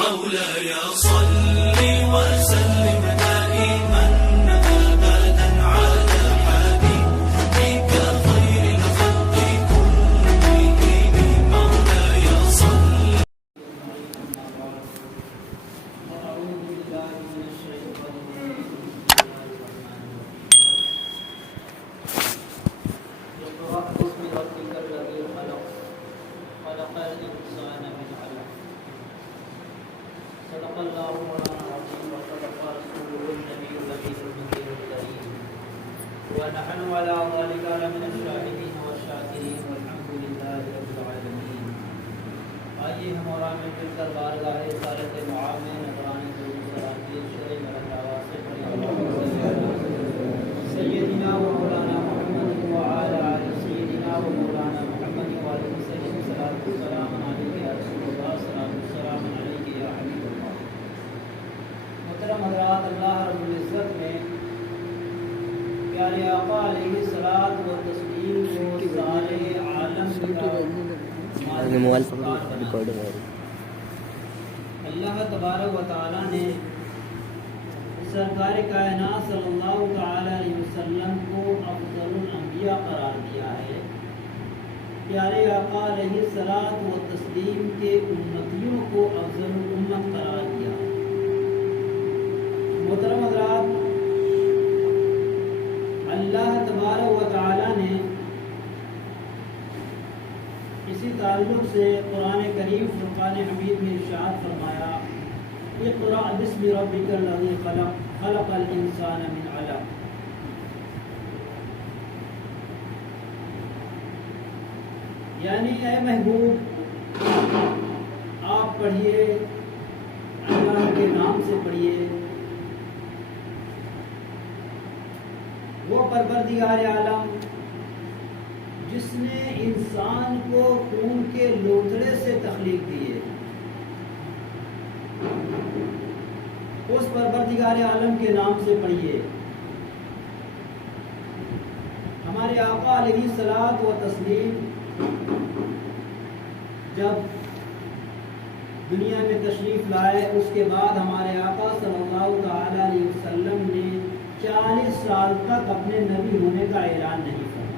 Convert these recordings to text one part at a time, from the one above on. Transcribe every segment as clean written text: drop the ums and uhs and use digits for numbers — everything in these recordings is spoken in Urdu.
مولاي صل وسلم دائما أبدا على حبيبك خير الخلق كلهم مولاي صل. أعوذ بالله من الشيطان الرجيم. اقرأ باسم ربك الذي خلق خلق الإنسان من علق. صدق الله مولانا العظيم وصدق رسوله النبي الأمين المكين الكريم. ونحن على ذلك لمن الشاهدين والشاكرين والحمد لله رب العالمين. آئیے ہم اور میں مل کر بارگاہ رسالت معاب میں نظرانی درود سلام کی شرع مرحبا آواز سے پڑھی سیدنا و مولانا محمد وعلى آل سیدنا و مولانا محمد وعلى سیدنا صلاۃ السلام علیک یا رسول اللہ صلاۃ السلام علیک یا حبیب اللہ. محترم حضرات، اللہ رب العزت نے پیارے آقا علیہ الصلاۃ والتسلیم کو سارے عالم کا اللہ تبارک و تعالی نے سرکار کائنات صلی اللہ تعالی علیہ وسلم کو افضل الانبیاء قرار دیا ہے. پیارے آقا علیہ الصلاۃ والتسلیم کے امتیوں کو افضل الامت قرار دیا. محترم حضرات، اللہ تبارک و تعالی نے اسی تعلق سے قرآن کریم فرقان حمید میں ارشاد فرمایا، اقرأ باسم ربک الذی خلق خلق الانسان من علق. یعنی اے محبوب، آپ پڑھیے، اللہ کے نام سے پڑھیے. وہ پروردگار عالم جس نے انسان کو خون کے لوتھڑے سے تخلیق دی ہے، اس پروردگار عالم کے نام سے پڑھیے. ہمارے آقا علیہ الصلاۃ والتسلیم جب دنیا میں تشریف لائے، اس کے بعد ہمارے آقا صلی اللہ تعالی علیہ وسلم نے 40 سال تک اپنے نبی ہونے کا اعلان نہیں فرمایا.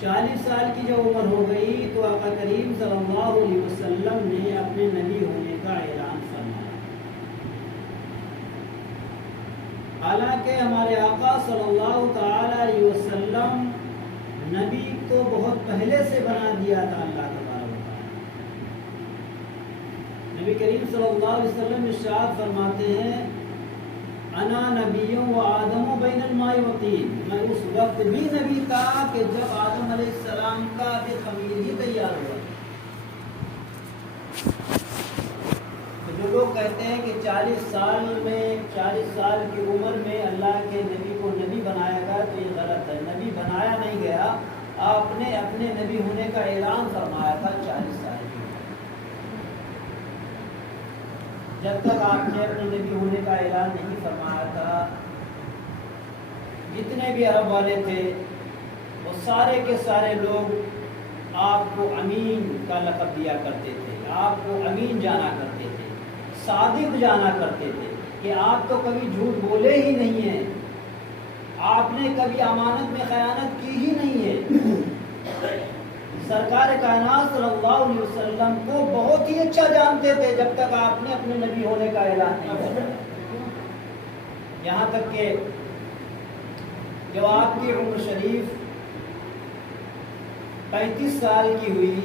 40 سال کی جب عمر ہو گئی تو آقا کریم صلی اللہ علیہ وسلم نے اپنے نبی ہونے کا اعلان فرمایا. حالانکہ ہمارے آقا صلی اللہ تعالی علیہ وسلم نبی تو بہت پہلے سے بنا دیا تھا اللہ تبارک و تعالی. نبی کریم صلی اللہ علیہ وسلم ارشاد فرماتے ہیں، انا نبی و آدم و بین الماء و طین. میں اس وقت بھی نبی تھا کہ جب آدم علیہ السلام کا بھی خمیر ہی تیار ہوا. تو جو لوگ کہتے ہیں کہ 40 سال کی عمر میں اللہ کے نبی کو نبی بنایا گیا، تو یہ غلط ہے. نبی بنایا نہیں گیا، آپ نے اپنے نبی ہونے کا اعلان فرمایا تھا 40 سال کی عمر. جب تک آپ نے اپنے نبی ہونے کا اعلان نہیں فرمایا تھا، جتنے بھی عرب والے تھے وہ سارے کے سارے لوگ آپ کو امین کا لقب دیا کرتے تھے، آپ کو امین جانا کرتے تھے، صادق جانا کرتے تھے کہ آپ تو کبھی جھوٹ بولے ہی نہیں ہیں، آپ نے کبھی امانت میں خیانت کی ہی نہیں ہے. سرکار کائنات صلی اللہ علیہ وسلم کو بہت ہی اچھا جانتے تھے جب تک آپ نے اپنے نبی ہونے کا اعلان نہیں کیا. یہاں تک کہ جب آپ کی عمر شریف 35 سال کی ہوئی،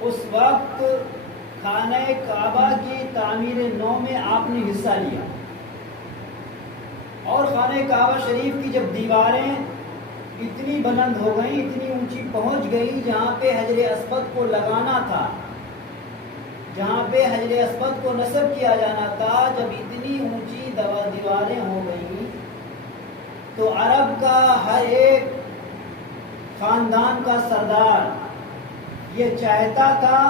اس وقت خانہ کعبہ کی تعمیر نو میں آپ نے حصہ لیا، اور خانہ کعبہ شریف کی جب دیواریں اتنی بلند ہو گئی، اتنی اونچی پہنچ گئی، جہاں پہ حجر اسود کو لگانا تھا، جہاں پہ حجر اسود کو نصب کیا جانا تھا، جب اتنی اونچی دیواریں ہو گئیں تو عرب کا ہر ایک خاندان کا سردار یہ چاہتا تھا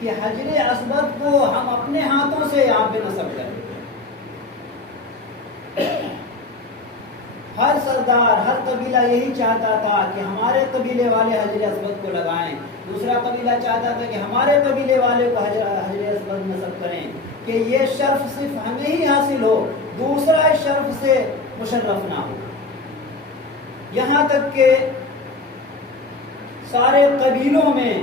کہ حجر اسود کو ہم اپنے ہاتھوں سے یہاں پہ نصب کریں. ہر سردار ہر قبیلہ یہی چاہتا تھا کہ ہمارے قبیلے والے حجر اسود کو لگائیں، دوسرا قبیلہ چاہتا تھا کہ ہمارے قبیلے والے کو حجر اسود نصب کریں، کہ یہ شرف صرف ہمیں ہی حاصل ہو، دوسرا اس شرف سے مشرف نہ ہو۔ یہاں تک کہ سارے قبیلوں میں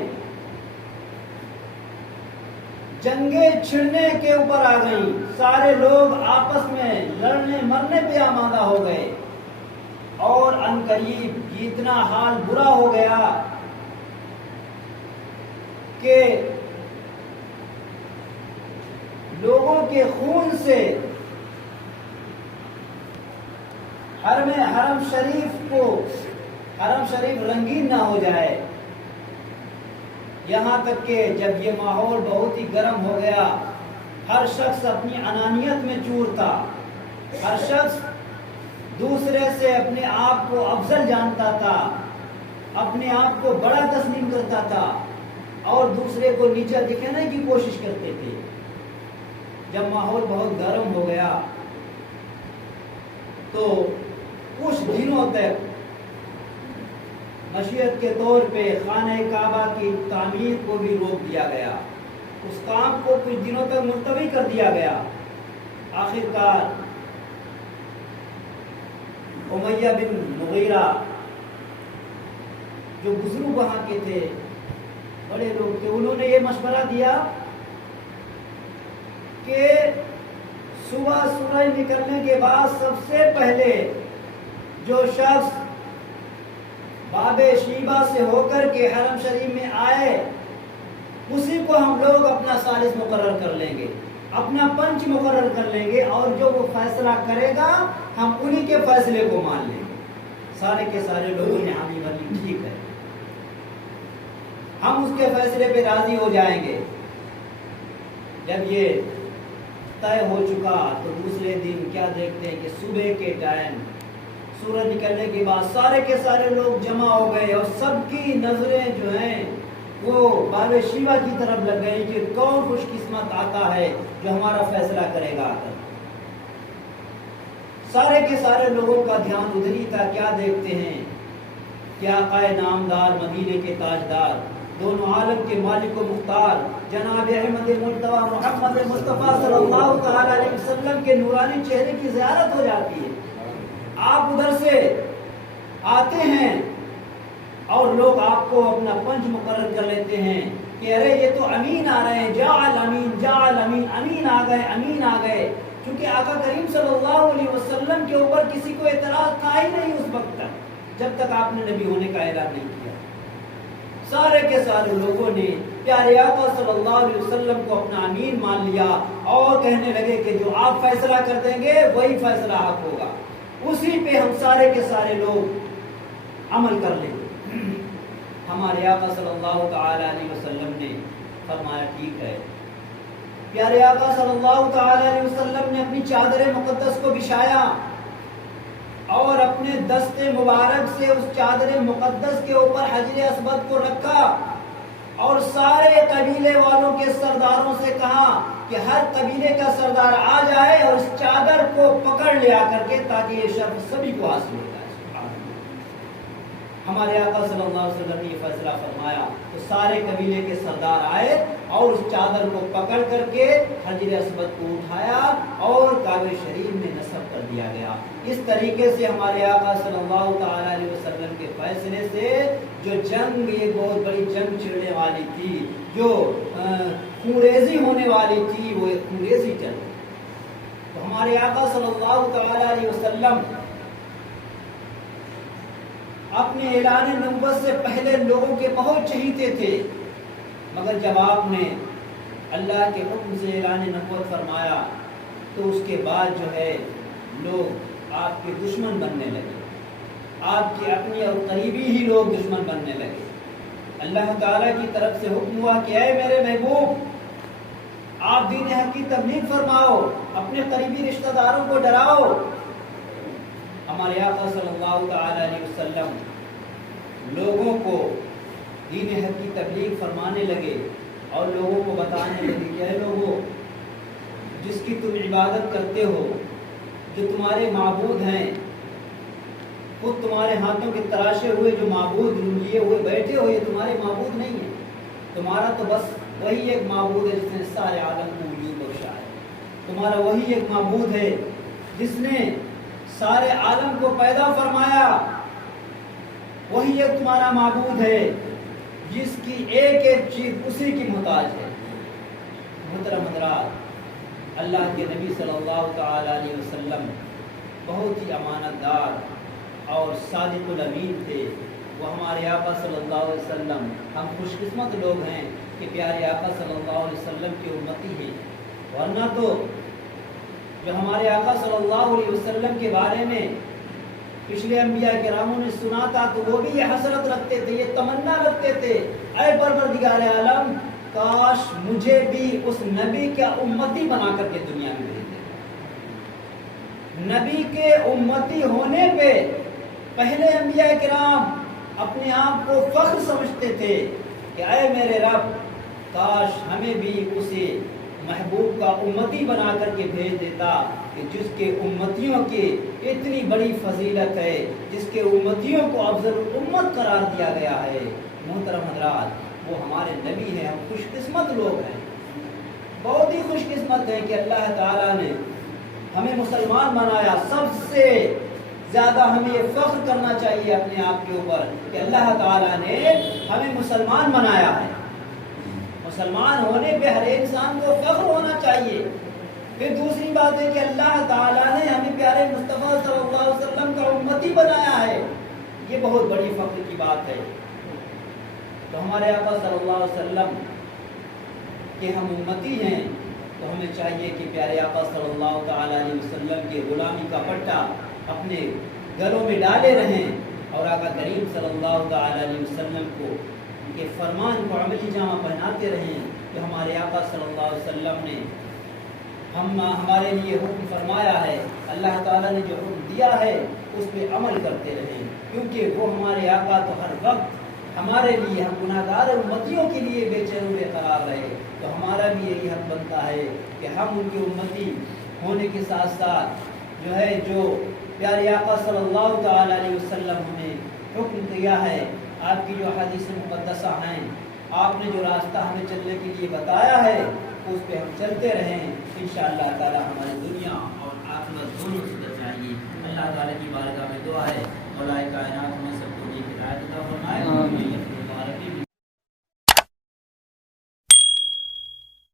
جنگیں چھڑنے کے اوپر آ گئیں، سارے لوگ آپس میں لڑنے مرنے پہ آمادہ ہو گئے، اور عنقریب اتنا حال برا ہو گیا کہ لوگوں کے خون سے حرم شریف رنگین نہ ہو جائے۔ یہاں تک کہ جب یہ ماحول بہت ہی گرم ہو گیا، ہر شخص اپنی انانیت میں چور تھا، ہر شخص دوسرے سے اپنے آپ کو افضل جانتا تھا، اپنے آپ کو بڑا تسلیم کرتا تھا، اور دوسرے کو نیچا دکھانے کی کوشش کرتے تھے۔ جب ماحول بہت گرم ہو گیا تو کچھ دنوں تک مشیت کے طور پہ خانہ کعبہ کی تعمیر کو بھی روک دیا گیا، اس کام کو کچھ دنوں تک ملتوی کر دیا گیا۔ آخر کار امیہ بن مغیرہ جو بزرگ وہاں کے تھے، بڑے لوگ تھے، انہوں نے یہ مشورہ دیا کہ صبح سورج نکلنے کے بعد سب سے پہلے جو شخص باب شیبہ سے ہو کر کے حرم شریف میں آئے، اسی کو ہم لوگ اپنا ثالث مقرر کر لیں گے، اپنا پنچ مقرر کر لیں گے، اور جو وہ فیصلہ کرے گا ہم انہی کے فیصلے کو مان لیں گے۔ سارے کے سارے لوگوں نے حامی بھری، ٹھیک ہے، ہم اس کے فیصلے پہ راضی ہو جائیں گے۔ جب یہ طے ہو چکا تو دوسرے دن کیا دیکھتے ہیں کہ صبح کے ٹائم سورج نکلنے کے بعد سارے کے سارے لوگ جمع ہو گئے، اور سب کی نظریں جو ہیں وہ باب شیبہ کی طرف لگ گئی کہ کون خوش قسمت آتا ہے جو ہمارا فیصلہ کرے گا۔ سارے کے سارے لوگوں کا دھیان ادھر ہی تھا۔ کیا دیکھتے ہیں کہ آقا نامدار، مدینے کے تاجدار، دونوں عالم کے مالک و مختار جناب احمد مجتبی محمد مصطفیٰ صلی اللہ تعالی علیہ وسلم کے نورانی چہرے کی زیارت ہو جاتی ہے۔ آپ ادھر سے آتے ہیں اور لوگ آپ کو اپنا پنچ مقرر کر لیتے ہیں کہ ارے یہ تو امین آ رہے ہیں، جعل امین، جعل امین، امین آ گئے، امین آ گئے۔ کیونکہ آقا کریم صلی اللہ علیہ وسلم کے اوپر کسی کو اعتراض تھا ہی نہیں اس وقت تک، جب تک آپ نے نبی ہونے کا اعلان نہیں کیا۔ سارے کے سارے لوگوں نے پیارے آقا صلی اللہ علیہ وسلم کو اپنا امین مان لیا، اور کہنے لگے کہ جو آپ فیصلہ کر دیں گے وہی فیصلہ حق ہوگا، اسی پہ ہم سارے کے سارے لوگ عمل کر لیں گے۔ ہمارے آقا صلی اللہ تعالی علیہ وسلم نے فرمایا ٹھیک ہے۔ پیارے آقا صلی اللہ تعالی علیہ وسلم نے اپنی چادر مقدس کو بچھایا، اور اپنے دست مبارک سے اس چادر مقدس کے اوپر حجر اسود کو رکھا، اور سارے قبیلے والوں کے سرداروں سے کہا کہ ہر قبیلے کا سردار آ جائے اور اس چادر کو پکڑ لیا کر کے، تاکہ یہ شرف سبھی کو حاصل ہو جائے۔ ہمارے آقا صلی اللہ علیہ وسلم نے یہ فیصلہ فرمایا تو سارے قبیلے کے سردار آئے اور اس چادر کو پکڑ کر کے حجر اسود کو اٹھایا اور کعبہ شریف میں نصب کر دیا گیا۔ اس طریقے سے ہمارے آقا صلی اللہ تعالی علیہ وسلم کے فیصلے سے جو جنگ، ایک بہت بڑی جنگ چھڑنے والی تھی، جو خونریزی ہونے والی تھی، وہ ایک خونریزی چل گئی۔ تو ہمارے آقا صلی اللہ تعالی علیہ وسلم اپنے اعلان نبوت سے پہلے لوگوں کے بہت چہیتے تھے، مگر جب آپ نے اللہ کے حکم سے اعلان نبوت فرمایا تو اس کے بعد جو ہے لوگ آپ کے دشمن بننے لگے، آپ کے اپنے اور قریبی ہی لوگ دشمن بننے لگے۔ اللہ تعالیٰ کی طرف سے حکم ہوا کہ اے میرے محبوب، آپ دین حق کی تبلیغ فرماؤ، اپنے قریبی رشتہ داروں کو ڈراؤ۔ ہمارے آقا صلی اللہ تعالی علیہ وسلم لوگوں کو دین حق کی تبلیغ فرمانے لگے اور لوگوں کو بتانے لگے کہ اے لوگوں، جس کی تم عبادت کرتے ہو، جو تمہارے معبود ہیں، خود تمہارے ہاتھوں کے تراشے ہوئے جو معبود لیے ہوئے بیٹھے ہو یہ تمہارے معبود نہیں ہیں، تمہارا تو بس وہی ایک معبود ہے جس نے سارے عالم کو وجود بخشا ہے، تمہارا وہی ایک معبود ہے جس نے سارے عالم کو پیدا فرمایا، وہی ایک تمہارا معبود ہے جس کی ایک ایک چیز اسی کی محتاج ہے۔ محترم حضرات، اللہ کے نبی صلی اللہ تعالی علیہ وسلم بہت ہی امانت دار اور صادق الامین تھے۔ وہ ہمارے آقا صلی اللہ علیہ وسلم، ہم خوش قسمت لوگ ہیں کہ پیارے آقا صلی اللہ علیہ وسلم کی امتی ہیں، ورنہ تو جو ہمارے آقا صلی اللہ علیہ وسلم کے بارے میں پچھلے انبیاء کراموں نے سنا تھا تو وہ بھی یہ حسرت رکھتے تھے، یہ تمنا رکھتے تھے، اے پروردگار عالم کاش مجھے بھی اس نبی کا امتی بنا کر کے دنیا میں بھیج دے۔ نبی کے امتی ہونے پہ پہلے انبیاء کرام اپنے آپ کو فخر سمجھتے تھے کہ اے میرے رب کاش ہمیں بھی اسے محبوب کا امتی بنا کر کے بھیج دیتا کہ جس کے امتیوں کی اتنی بڑی فضیلت ہے، جس کے امتیوں کو افضل امت قرار دیا گیا ہے۔ محترم حضرات، وہ ہمارے نبی ہیں، ہم خوش قسمت لوگ ہیں، بہت ہی خوش قسمت ہیں کہ اللہ تعالیٰ نے ہمیں مسلمان بنایا۔ سب سے زیادہ ہمیں یہ فخر کرنا چاہیے اپنے آپ کے اوپر کہ اللہ تعالیٰ نے ہمیں مسلمان بنایا ہے۔ مسلمان ہونے پہ ہر انسان کو فخر ہونا چاہیے۔ پھر دوسری بات ہے کہ اللہ تعالیٰ نے ہمیں پیارے مصطفیٰ صلی اللہ علیہ وسلم کا امتی بنایا ہے، یہ بہت بڑی فخر کی بات ہے۔ تو ہمارے آقا صلی اللہ علیہ وسلم کہ ہم امتی ہیں تو ہمیں چاہیے کہ پیارے آقا صلی اللہ تعالیٰ علیہ وسلم کے غلامی کا پٹا اپنے گھروں میں ڈالے رہیں اور آقا کریم صلی اللہ تعالیٰ علیہ وسلم کو ان کے فرمان کو عملی جامہ پہناتے رہیں جو ہمارے آقا صلی اللہ علیہ وسلم نے ہمارے لیے حکم فرمایا ہے، اللہ تعالیٰ نے جو حکم دیا ہے اس پہ عمل کرتے رہیں، کیونکہ وہ ہمارے آقا تو ہر وقت ہمارے لیے، ہم گناہگار امتیوں کے لیے بے چین و بے قرار رہے، تو ہمارا بھی یہی حق بنتا ہے کہ ہم ان کی امتی ہونے کے ساتھ ساتھ جو ہے جو پیارے آقا صلی اللہ تعالیٰ علیہ وسلم ہمیں حکم دیا ہے، آپ کی جو حدیث مقدسہ ہیں، آپ نے جو راستہ ہمیں چلنے کے لیے بتایا ہے اس پہ ہم چلتے رہیں، انشاءاللہ تعالیٰ ہماری دنیا اور آخرت دونوں سدھر جائیں گی۔ اللہ تعالیٰ کی بارگاہ میں دعا ہے مولا کائنات ہمیں سب کو نیک ہدایت عطا فرمائے۔